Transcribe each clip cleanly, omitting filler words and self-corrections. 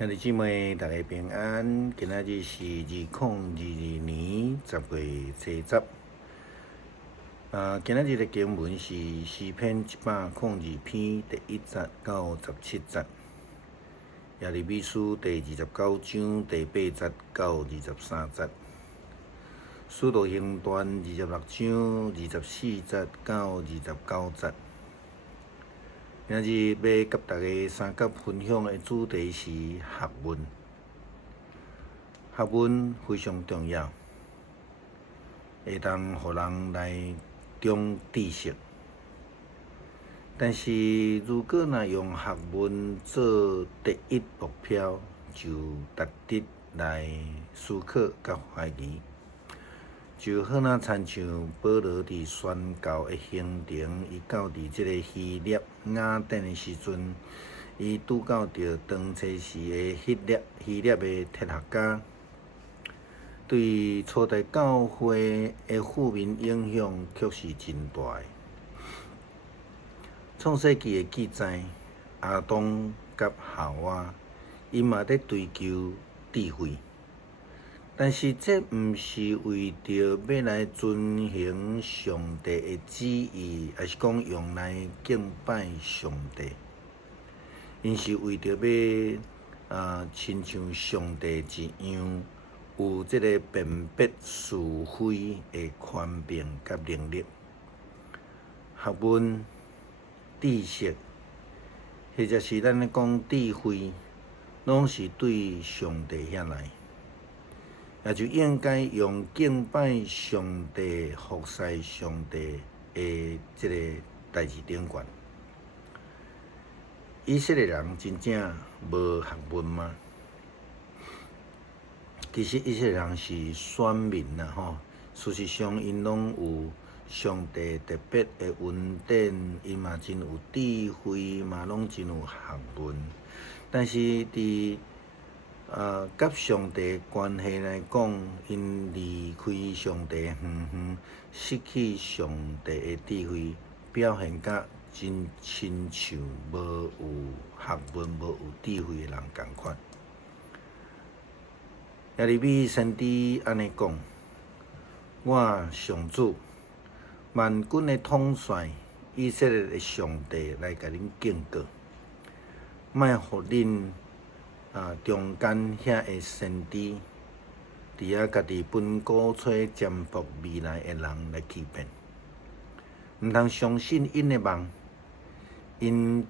兄弟姊妹，大家平安。今仔日是2022年10月初10。今仔日的经文是诗篇102篇第1节到17节，耶利米书第29章第8节到23节，使徒行传26章24节到29节。今日要甲大家三角分享的主题是学问。学问非常重要，会当互人来长知识。但是如果若用学问做第一目标，就值得来思考甲怀疑。就好像亲像保罗伫宣教的行程，伊到伫即个希腊雅典的时阵，伊拄到着当初时的希腊的哲学家，对初代教会的富民影响确实真大的。创世纪的记载，亚当甲夏娃，因嘛在追求智慧。但是这毋是为着要来遵行上帝的旨意，还是讲用来敬拜上帝？因是为着要亲像上帝一样，有这个辨别是非的权柄甲能力。学问、知识，或者是咱咧讲智慧，拢是对上帝遐来。也就应该用敬拜上帝、服侍上帝的这个代志顶悬。以色列人真正无学问吗？其实以色列人是选民啦吼，事实上因拢有上帝特别的恩典，因嘛真有智慧，嘛拢真有学问，但是伫甲上帝的关系来讲，因离开上帝远远，失去上帝的智慧，表现甲真亲像无有学问、无有智慧的人同款。耶利米先知安尼讲：我上主，万军的统帅，以色列的上帝来甲恁警告，莫互恁中间遐个先知，伫遐家己本鼓吹占卜未来的人来欺骗，毋通相信因的梦，因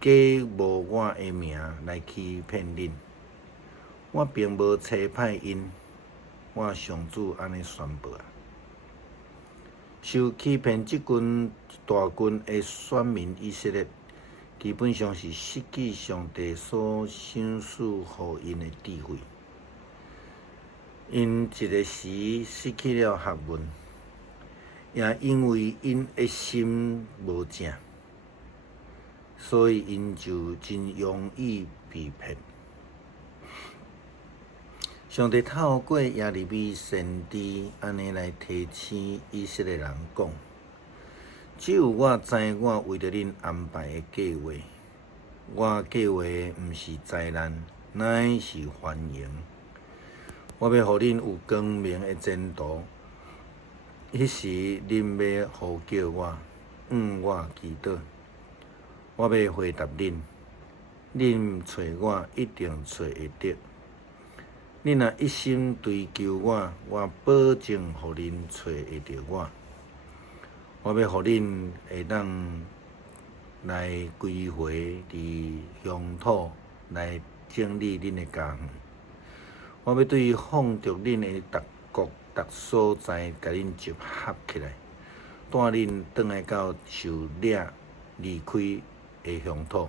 假冒我的名来欺骗恁。我并无差派因，我上主安尼宣布啊！受欺骗即群大群的选民以色列，基本上是失去上帝所赏赐予因的智慧，因一个时失去了学问，也因为因的心无正，所以因就真容易被骗。上帝透过耶利米先知安尼来提醒以色列人讲：只有我知我为着恁安排的计划，我计划毋是灾难，乃是繁荣。我要互恁有光明的前途。迄时恁要呼叫我，我祈祷，我要回答恁。恁找我一定找会到。恁若一心追求我，我保证互恁找会到我。我要互恁会当来归回伫乡土，来整理恁的家园。我要对放逐恁的逐国逐所在，甲恁集合起来，带恁转来到受掠离开的乡土。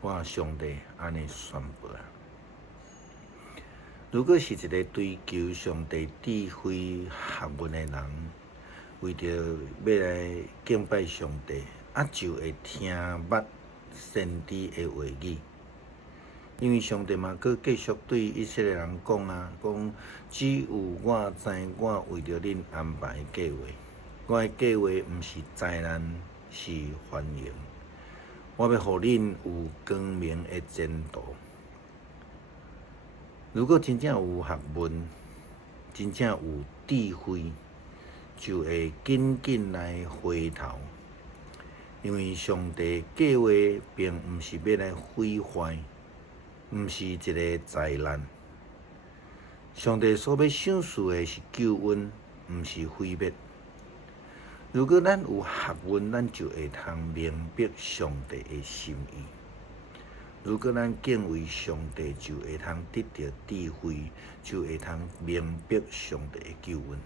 我上帝安尼宣布啊！如果是一个追求上帝智慧学问的人，为着要来敬拜上帝，就会听捌先知的话语。因为上帝嘛，佮继续对以色列人讲啊，讲只有我知我为着恁安排的计划，我的计划毋是灾难，是繁荣。我要互恁有光明的前途。如果真正有学问，真正有智慧，就会紧紧来回头。因为上帝计划并毋是要来毁坏，毋是一个灾难。上帝所要赏赐的是救恩，毋是毁灭。如果咱有学问，咱就会通明白上帝的心意。如果咱敬畏上帝，就会通得到智慧，就会通明白上帝的救恩。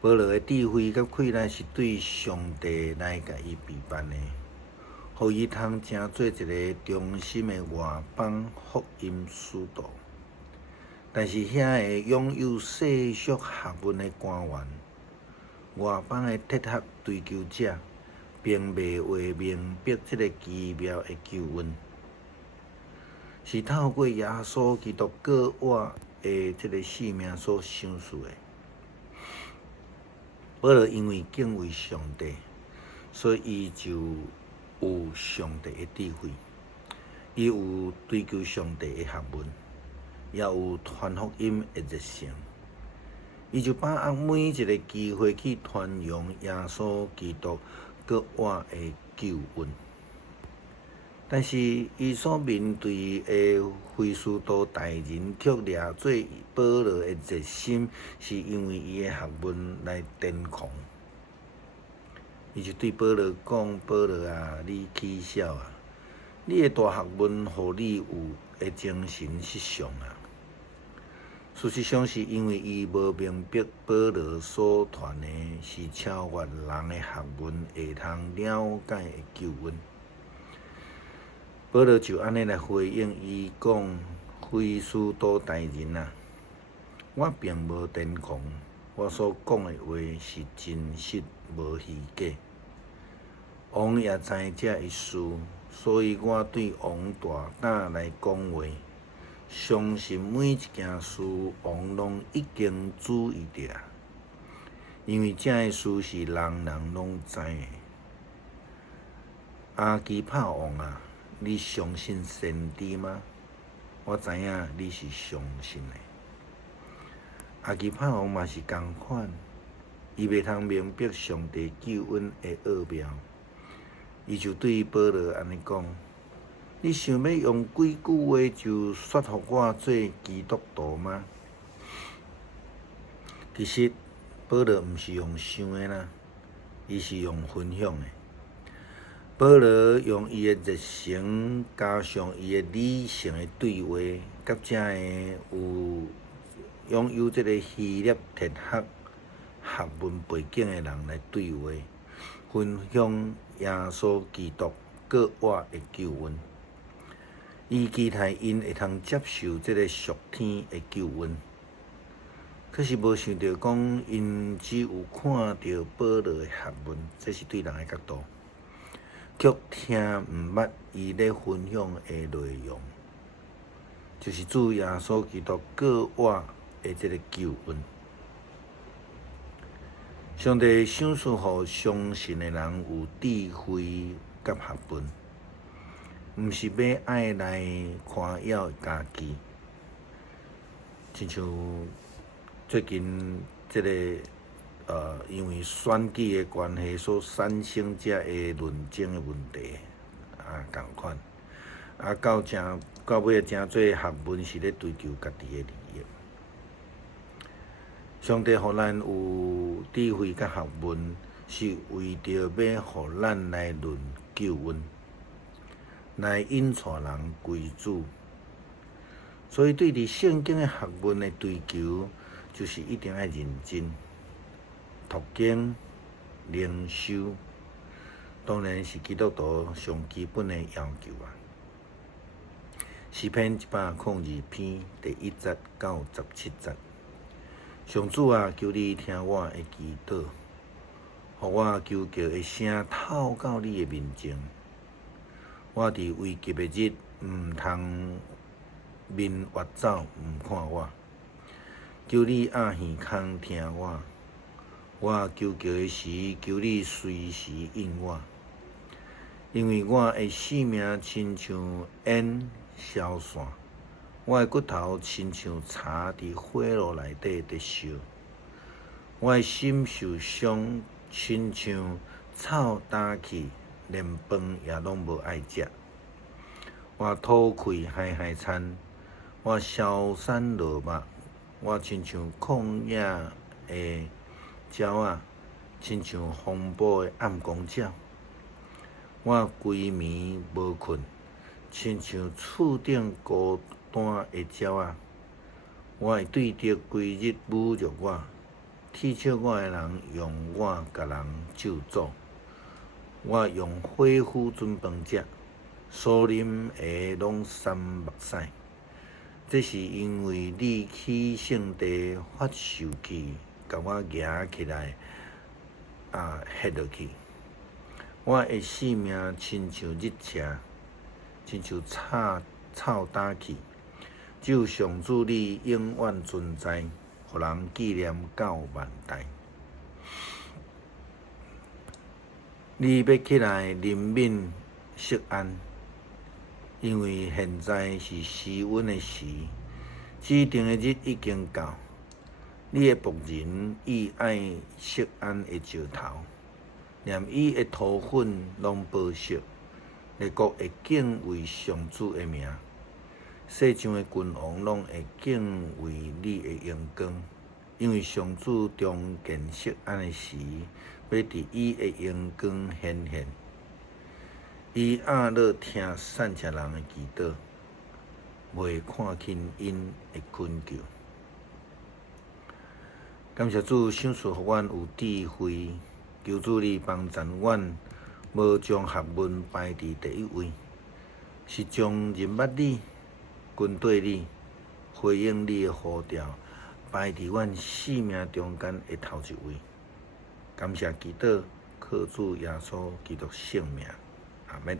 保罗的智慧甲气力是对上帝来甲伊备办的，互伊通成做一个忠心的外邦福音使徒。但是遐个拥有世俗学问的官员，外邦的铁盒追求者，并未为明白这个奇妙的救恩，是透过耶稣基督过活的这个性命所赏赐的。保罗因为敬畏上帝，所以伊就有上帝的智慧，伊有追求上帝的学问，也有传福音的热诚。伊就把握每一个机会去传扬耶稣基督过活的救恩。但是伊所面对的非属徒大人，却掠做保罗的热心，是因为伊的学问来癫狂。伊就对保罗讲：“保罗啊，你起笑啊！你的大学问，互你有的精神失常啊！”事实上，是因为伊无明白保罗所传的是超越人的学问会通了解的救恩。保罗就安尼来回应伊讲：“非使徒大人啊，我并无癫狂，我所讲的话是真实，无虚假。王也知这一事，所以我对王大胆来讲话。相信每一件事，王拢已经注意着，因为这个事是人人拢知的。阿基帕王啊！你相信先知吗？我知影你是相信的。阿基帕王嘛是同款，伊袂通明白上帝救恩的奥妙，伊就对保罗安尼讲：“你想要用几句话就说服我做基督徒吗？”其实保罗毋是用想的啦，伊是用分享的。保罗用伊的热诚，加上伊的理性的对话，甲这个拥有这个希腊哲学学问背景的人来对话，分享耶稣基督过活的救恩。伊期待因会通接受这个属天的救恩，可是无想到讲，因只有看到保罗的学问，这是对人的角度。却听毋捌伊咧分享的内容，就是主耶稣基督过活的这个救恩。上帝赏赐予相信的人有智慧甲学问，毋是要爱来夸耀家己。亲像最近这个。因为选举的关系所产生这个论争的问题，同款，到尾真侪学问是咧追求家己的利益。上帝互咱有智慧甲学问，是为着要互咱来论救恩，来引带人归主。所以对伫圣经的学问的追求，就是一定要认真。读经、灵修，当然是基督徒上基本的要求啊。诗篇102篇第1节到17节，上主啊，求你听我的祈祷，互我求救的声透到你的面前。我伫危急的日，毋通面越走，毋看我。求你暗耳孔听我。我求救的时，求你随时应我，因为我的性命亲像烟消散，我的骨头亲像柴伫火炉内底在烧，我的心受伤，亲像草焦去，连饭也拢无爱食。我吐气海海惨，我消散落目，我亲像旷野的鸟仔，亲像风暴的暗光鸟。我规暝无困，亲像厝顶孤单的鸟仔。我会对着规日侮辱我，踢笑我的人用我甲人咒诅。我用火釜准饭食，所啉的拢三目屎。这是因为你起性地发受气，甲我夹起来，吓落去。我的性命亲像日车，亲像草焦去。只有上主你永远存在，互人纪念到万代。你要起来怜悯錫安，因为现在是施恩的时，指定的日已经到。你的仆人伊爱錫安的石头，连伊的土粉拢保守。列国会敬畏上主的名，世上的君王拢会敬畏你的荣光，因为上主中见錫安的时，要伫伊的荣光显现。伊压落听散赤人的祈祷，袂看轻因的恳求。感谢主赏赐予阮有智慧，求主你帮助阮，无将学问排伫第一位，是将人捌你、军队你、回应你的呼召排伫阮生命中间的头一位。感谢祈祷，靠主耶稣基督圣名，阿门。